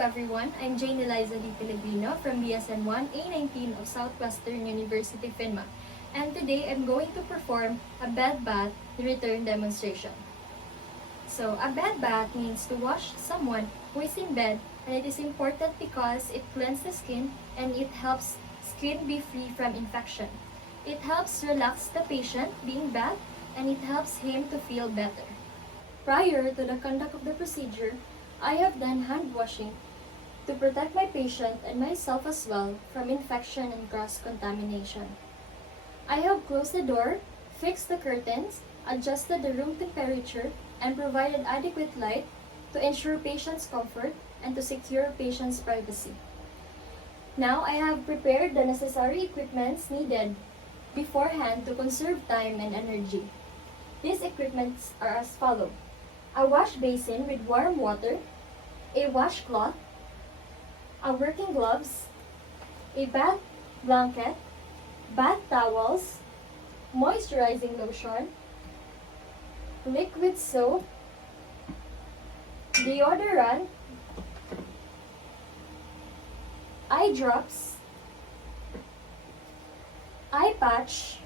everyone, I'm Jane Eliza D. Pellegrino from BSN 1A19 of Southwestern University, FINMA. And today I'm going to perform a bed bath return demonstration. So, a bed bath means to wash someone who is in bed, and it is important because it cleanses the skin and it helps skin be free from infection. It helps relax the patient being bathed and it helps him to feel better. Prior to the conduct of the procedure, I have done hand washing to protect my patient and myself as well from infection and cross-contamination. I have closed the door, fixed the curtains, adjusted the room temperature, and provided adequate light to ensure patient's comfort and to secure patient's privacy. Now I have prepared the necessary equipments needed beforehand to conserve time and energy. These equipments are as follows: a wash basin with warm water, a washcloth, a working gloves, a bath blanket, bath towels, moisturizing lotion, liquid soap, deodorant, eye drops, eye patch,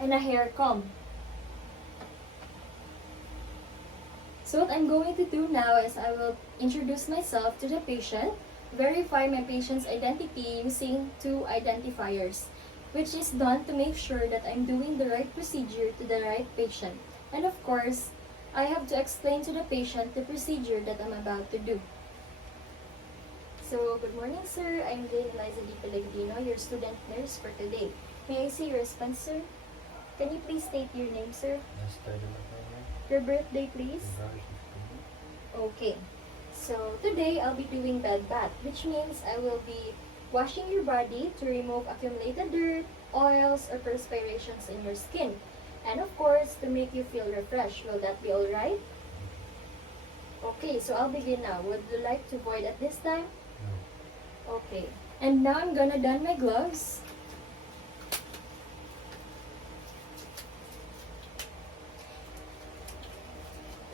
and a hair comb. So what I'm going to do now is I will introduce myself to the patient, verify my patient's identity using two identifiers, which is done to make sure that I'm doing the right procedure to the right patient. And of course, I have to explain to the patient the procedure that I'm about to do. So, good morning, sir. I'm Jane Eliza D. Pellegrino, your student nurse for today. May I see your response, sir? Can you please state your name, sir? Your birthday, please? Okay. So, today I'll be doing bed bath, which means I will be washing your body to remove accumulated dirt, oils, or perspirations in your skin. And of course, to make you feel refreshed. Will that be alright? Okay, so I'll begin now. Would you like to void at this time? No. Okay. And now I'm gonna don my gloves.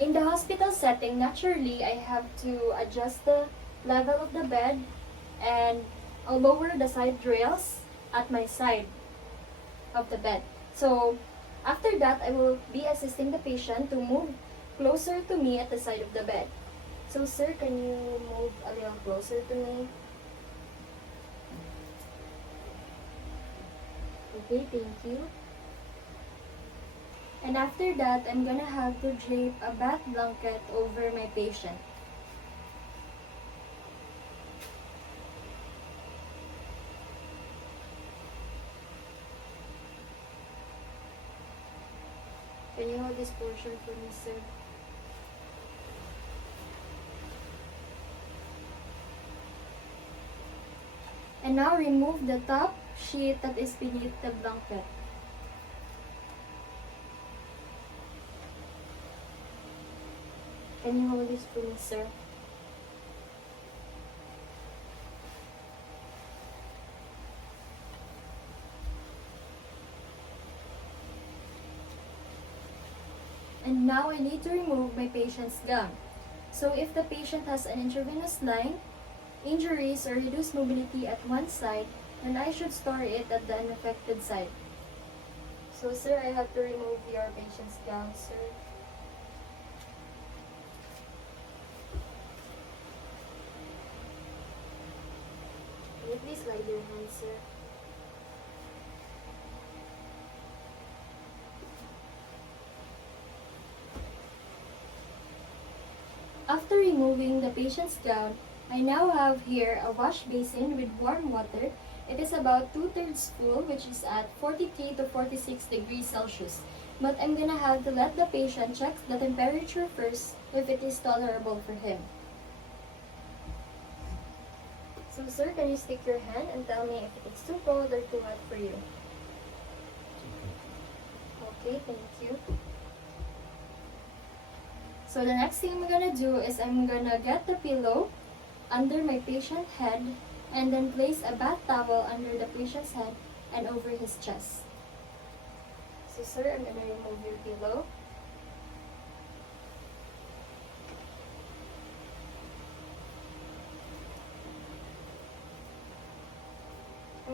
In the hospital setting, naturally, I have to adjust the level of the bed and I'll lower the side rails at my side of the bed. So, after that, I will be assisting the patient to move closer to me at the side of the bed. So, sir, can you move a little closer to me? Okay, thank you. And after that, I'm gonna have to drape a bath blanket over my patient. Can you hold this portion for me, sir? And now remove the top sheet that is beneath the blanket. Can you hold this for me, sir? And now I need to remove my patient's gown. So if the patient has an intravenous line, injuries, or reduced mobility at one side, then I should store it at the unaffected side. So sir, I have to remove your patient's gown, sir. Can you please slide your hand, sir? After removing the patient's gown, I now have here a wash basin with warm water. It is about 2/3 full, which is at 43 to 46 degrees Celsius. But I'm gonna have to let the patient check the temperature first if it is tolerable for him. So sir, can you stick your hand and tell me if it's too cold or too hot for you? Okay, thank you. So the next thing I'm gonna do is I'm gonna get the pillow under my patient's head and then place a bath towel under the patient's head and over his chest. So sir, I'm gonna remove your pillow.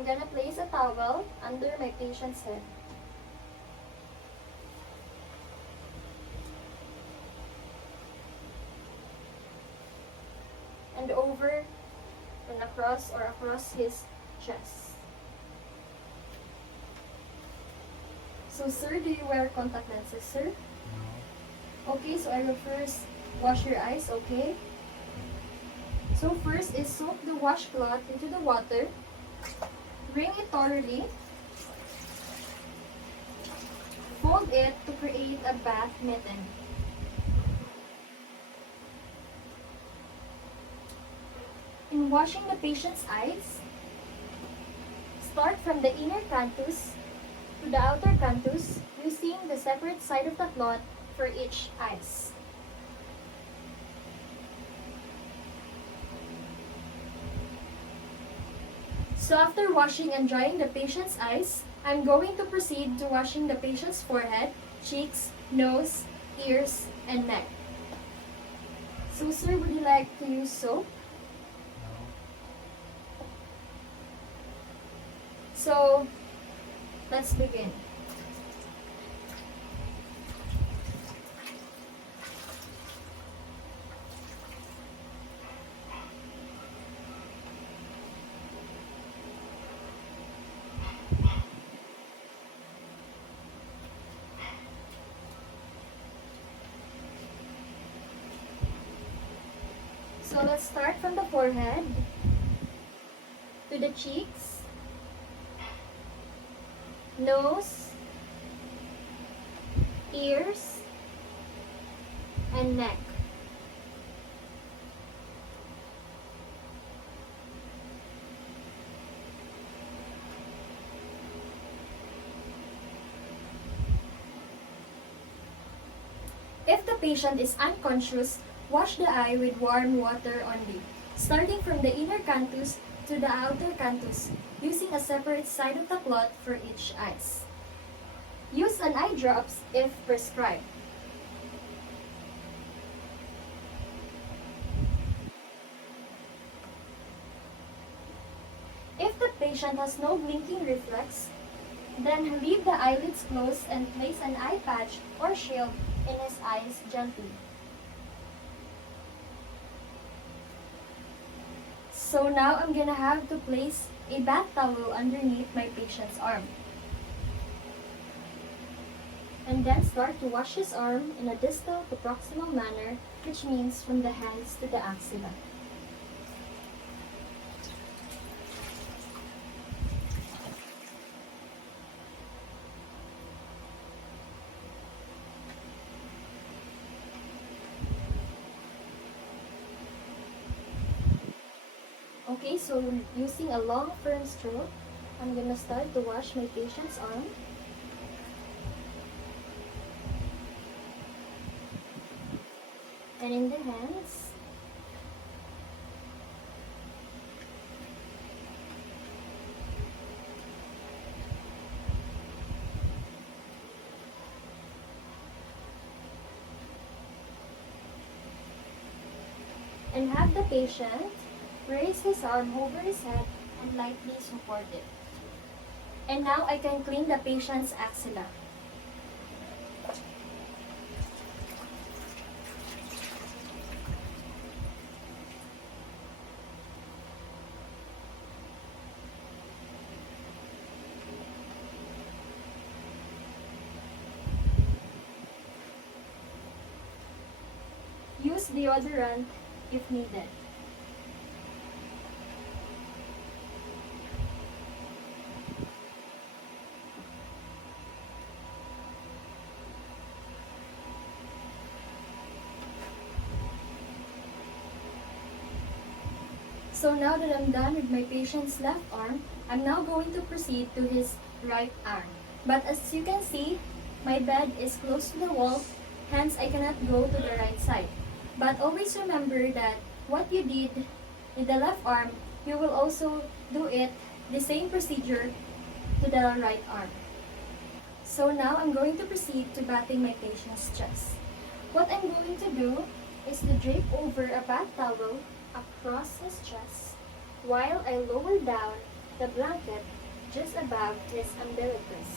I'm gonna place a towel under my patient's head. And over and across his chest. So sir, do you wear contact lenses, sir? No. Okay, so I will first wash your eyes, okay? So first is soak the washcloth into the water. Wring it thoroughly. Fold it to create a bath mitten. In washing the patient's eyes, start from the inner canthus to the outer canthus using the separate side of the cloth for each eyes. So after washing and drying the patient's eyes, I'm going to proceed to washing the patient's forehead, cheeks, nose, ears, and neck. So sir, would you like to use soap? No. So let's begin. So let's start from the forehead to the cheeks, nose, ears, and neck. If the patient is unconscious, wash the eye with warm water only, starting from the inner canthus to the outer canthus, using a separate side of the cloth for each eyes. Use an eye drops if prescribed. If the patient has no blinking reflex, then leave the eyelids closed and place an eye patch or shield in his eyes gently. So now I'm gonna have to place a bath towel underneath my patient's arm. And then start to wash his arm in a distal to proximal manner, which means from the hands to the axilla. Okay, so using a long firm stroke, I'm gonna start to wash my patient's arm. And in the hands. And have the patient raise his arm over his head and lightly support it. And now I can clean the patient's axilla. Use deodorant if needed. So now that I'm done with my patient's left arm, I'm now going to proceed to his right arm. But as you can see, my bed is close to the wall, hence I cannot go to the right side. But always remember that what you did in the left arm, you will also do it, the same procedure, to the right arm. So now I'm going to proceed to bathing my patient's chest. What I'm going to do is to drape over a bath towel across his chest while I lower down the blanket just above his umbilicus.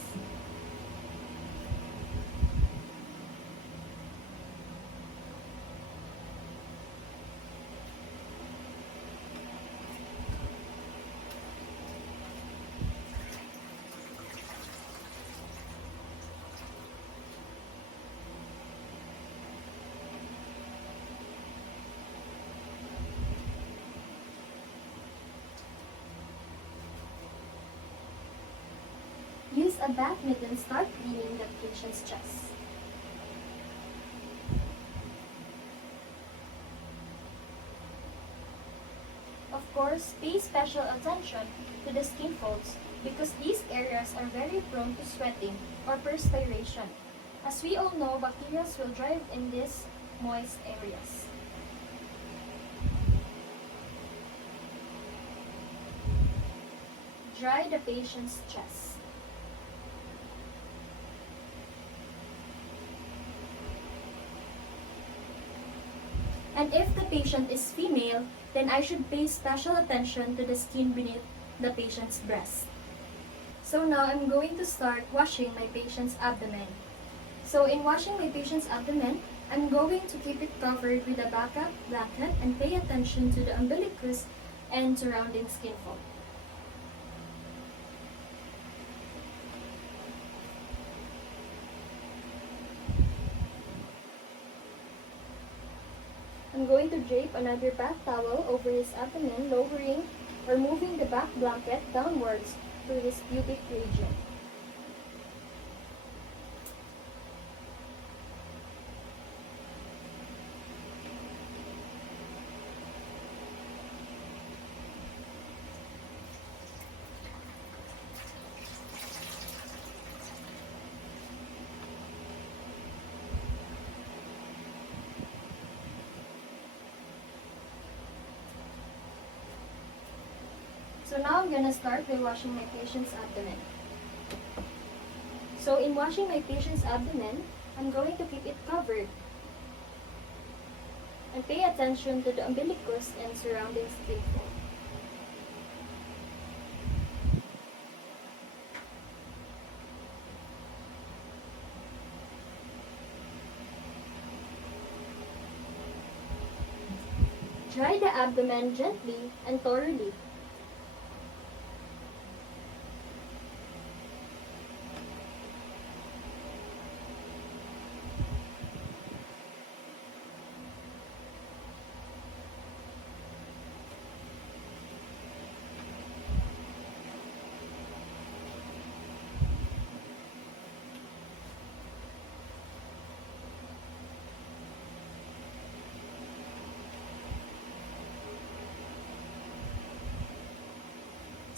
Use a bath mitt and start cleaning the patient's chest. Of course, pay special attention to the skin folds because these areas are very prone to sweating or perspiration. As we all know, bacteria will thrive in these moist areas. Dry the patient's chest. And if the patient is female, then I should pay special attention to the skin beneath the patient's breast. So now I'm going to start washing my patient's abdomen. So in washing my patient's abdomen, I'm going to keep it covered with a backup blanket and pay attention to the umbilicus and surrounding skin fold. I'm going to drape another bath towel over his abdomen, lowering or moving the back blanket downwards to his pubic region. So now I'm gonna start by washing my patient's abdomen. So in washing my patient's abdomen, I'm going to keep it covered and pay attention to the umbilicus and surrounding skin fold. Dry the abdomen gently and thoroughly.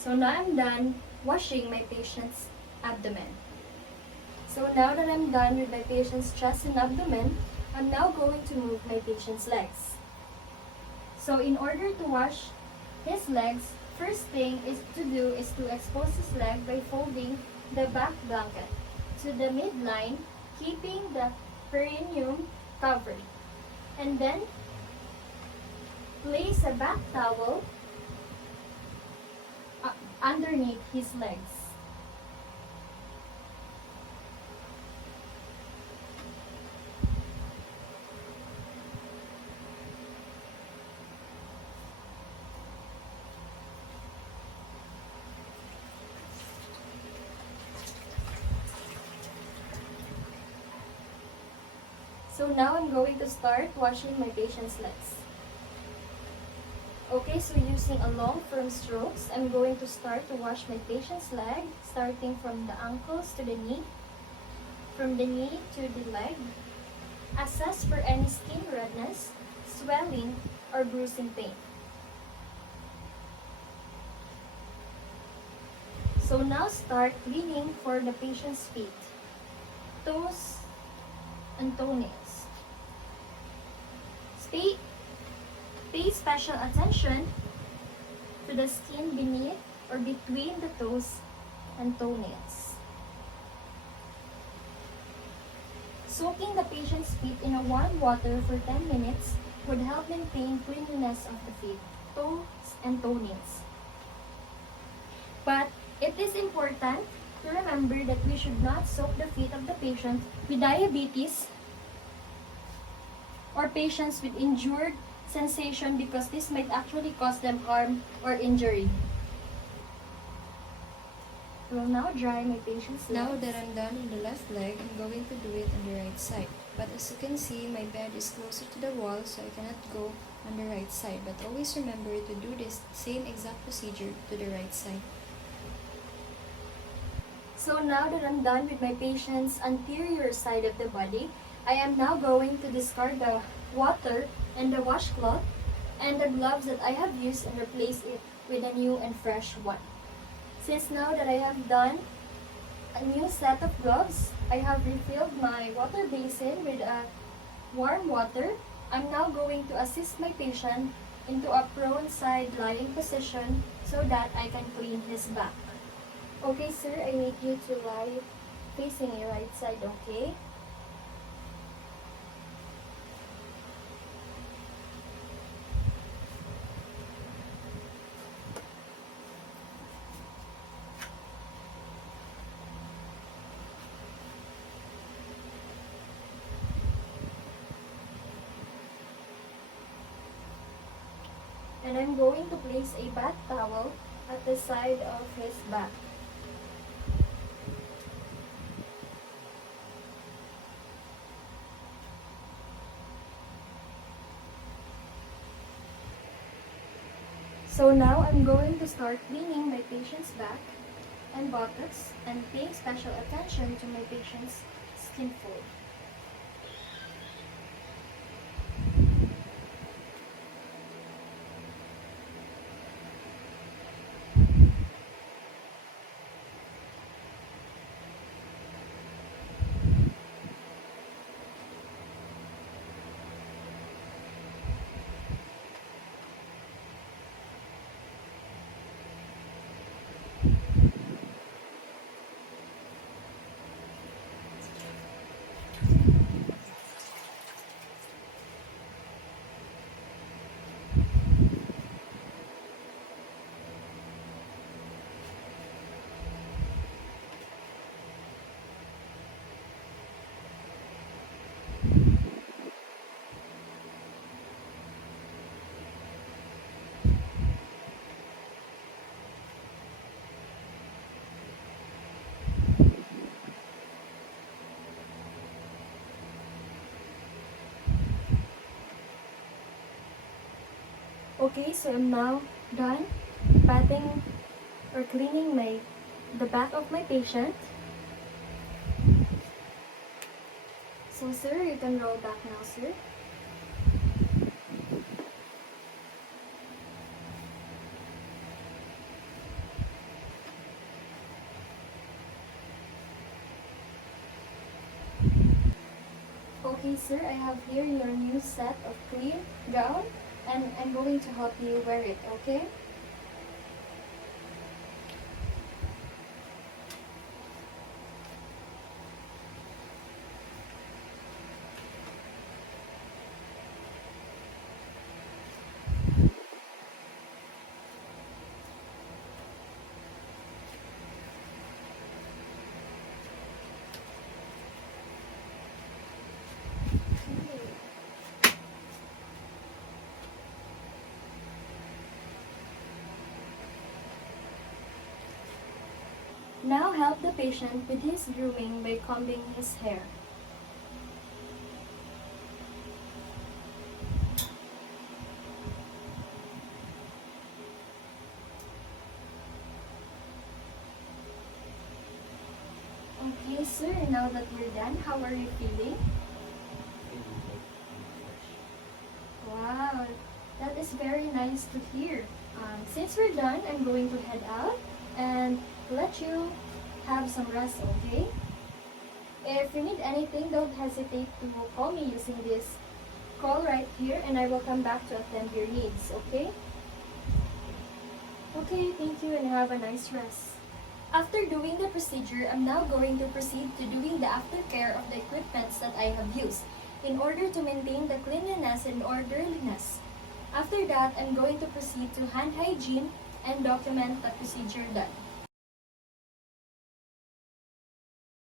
So now I'm done washing my patient's abdomen. So now that I'm done with my patient's chest and abdomen, I'm now going to move my patient's legs. So in order to wash his legs, first thing is to expose his leg by folding the back blanket to the midline, keeping the perineum covered. And then place a bath towel underneath his legs. So now I'm going to start washing my patient's legs. Okay, so using a long firm strokes, I'm going to start to wash my patient's leg, starting from the ankles to the knee, from the knee to the leg. Assess for any skin redness, swelling, or bruising pain. So now start cleaning for the patient's feet, toes, and toenails. Pay special attention to the skin beneath or between the toes and toenails. Soaking the patient's feet in a warm water for 10 minutes would help maintain cleanliness of the feet, toes, and toenails. But it is important to remember that we should not soak the feet of the patient with diabetes or patients with injured sensation because this might actually cause them harm or injury. I will now dry my patient's Now legs. that I'm done on the left leg, I'm going to do it on the right side. But as you can see, my bed is closer to the wall, so I cannot go on the right side. But always remember to do this same exact procedure to the right side. So now that I'm done with my patient's anterior side of the body, I am now going to discard the water and the washcloth and the gloves that I have used and replace it with a new and fresh one. Since now that I have done a new set of gloves, I have refilled my water basin with warm water. I'm now going to assist my patient into a prone side lying position so that I can clean his back. Okay, sir, I need you to lie facing your right side, okay? And I'm going to place a bath towel at the side of his back. So now I'm going to start cleaning my patient's back and buttocks and paying special attention to my patient's skin fold. Okay, so I'm now done patting or cleaning the back of my patient. So sir, you can roll back now, sir. Okay, sir, I have here your new set of clean gown and I'm going to help you wear it, okay? Now help the patient with his grooming by combing his hair. Okay, sir, now that we're done, how are you feeling? Wow, that is very nice to hear. Since we're done, I'm going to head out and let you have some rest, okay? If you need anything, don't hesitate to call me using this call right here and I will come back to attend your needs, okay? Okay, thank you and have a nice rest. After doing the procedure, I'm now going to proceed to doing the aftercare of the equipments that I have used in order to maintain the cleanliness and orderliness. After that, I'm going to proceed to hand hygiene and document the procedure done.